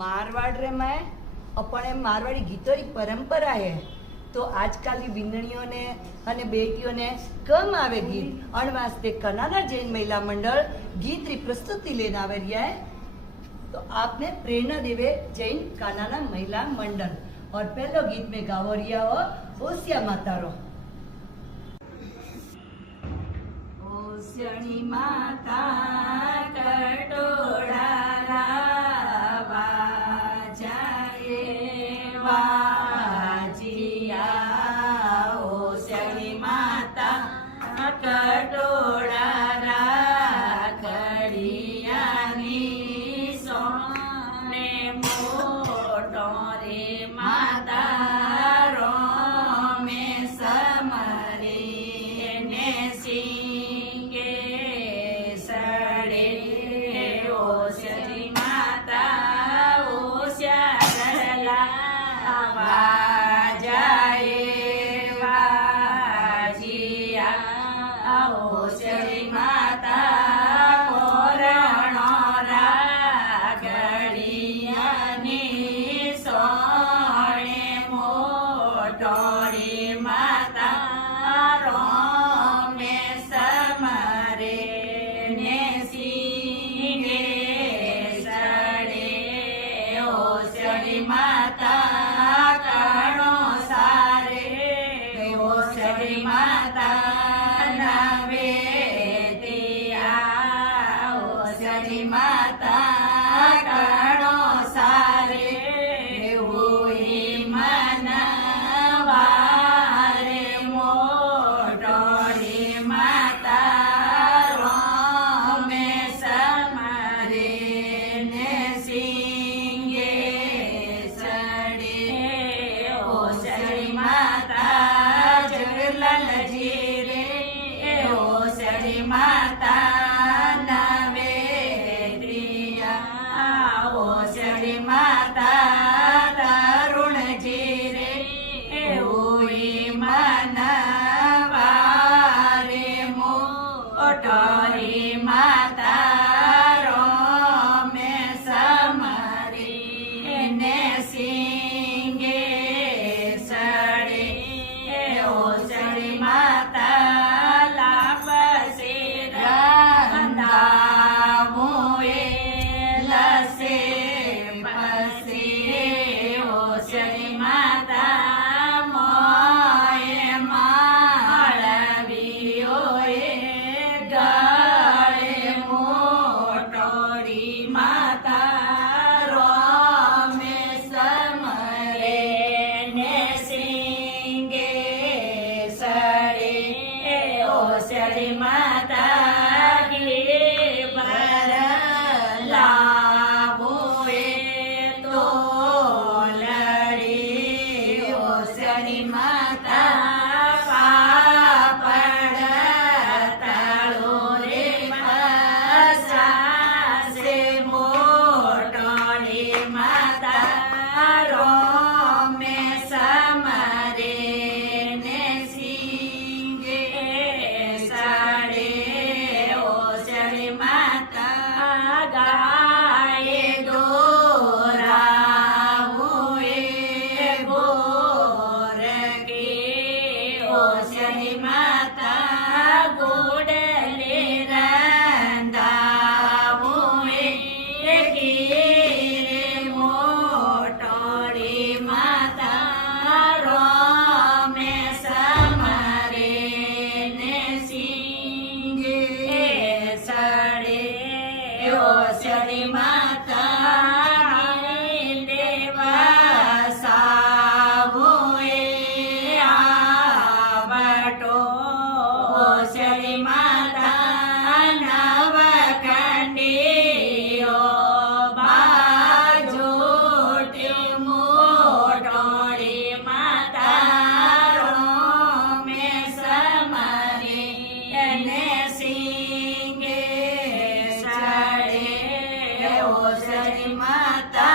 मारवाड़ रे में अपने मारवाड़ी गीतों की परंपरा है। तो आजकल की विंदणियों ने अने बेटियों ने कम आवे गीत अण वास्ते कनाडा जैन महिला मंडल गीत री प्रस्तुति लेने आवे रिया है। तो आपने प्रेरणा देवे जैन कनाडा महिला मंडल और पहलो गीत में गावो रिया हो ओसिया मातारो। ओसियानी माता कटोड़ा लावा जाए वाजिया। ओसियानी माता कटोड़ा राखड़ियानी सोने मोटो रे माता रोमे समरे ने सिंगे सड़े। ओसियानी माता ओसिया करला वाजाए वाजिया। ओसियानी माता कोरणो रागड़ियानी सोने मोटो रे माता रोमे समरे ने सिंगे सड़े। ओसियानी माता कणो सारे। ओसियानी माता नवे दिया। ओसियानी माता कणो सारे हुई मनवारे मोटो रे माता रोमे समरे ने सिंगे सड़े। ओसियानी माता जगलाल जीरे। ओसियानी माता नवे दिया। ओसियानी माता तरुण जीरे हुई मनवारे मोटो रे माता रोमे समरे ने सिंगे सड़े। ओसियानी माता लापसे रंधामुए लसे पसे। ओसियानी माता मोए माळवियोए गळे मोटोरी माता रोमे समरे ने सिंगे सड़े। ओसियानी माता गिबर लावोए तो लड़ी। ओसियानी माता पापड़ तळो रे फसासे मोटो रे माता रोमे समरे ने सिंगे सड़े। ओसियानी माता गाये दोरावोए गोर के। ओसियानी माता गोडले रंधावोए गिरे मोटो रे माता रोमे समरे ने सिंगे सड़े। ओसियानी माता देवसावोए आवटो। ओसियानी माता नवकंडियो बाजोटे मोटो रे माता रोमे समरे ने सिंगे सड़े। ओसियानी माता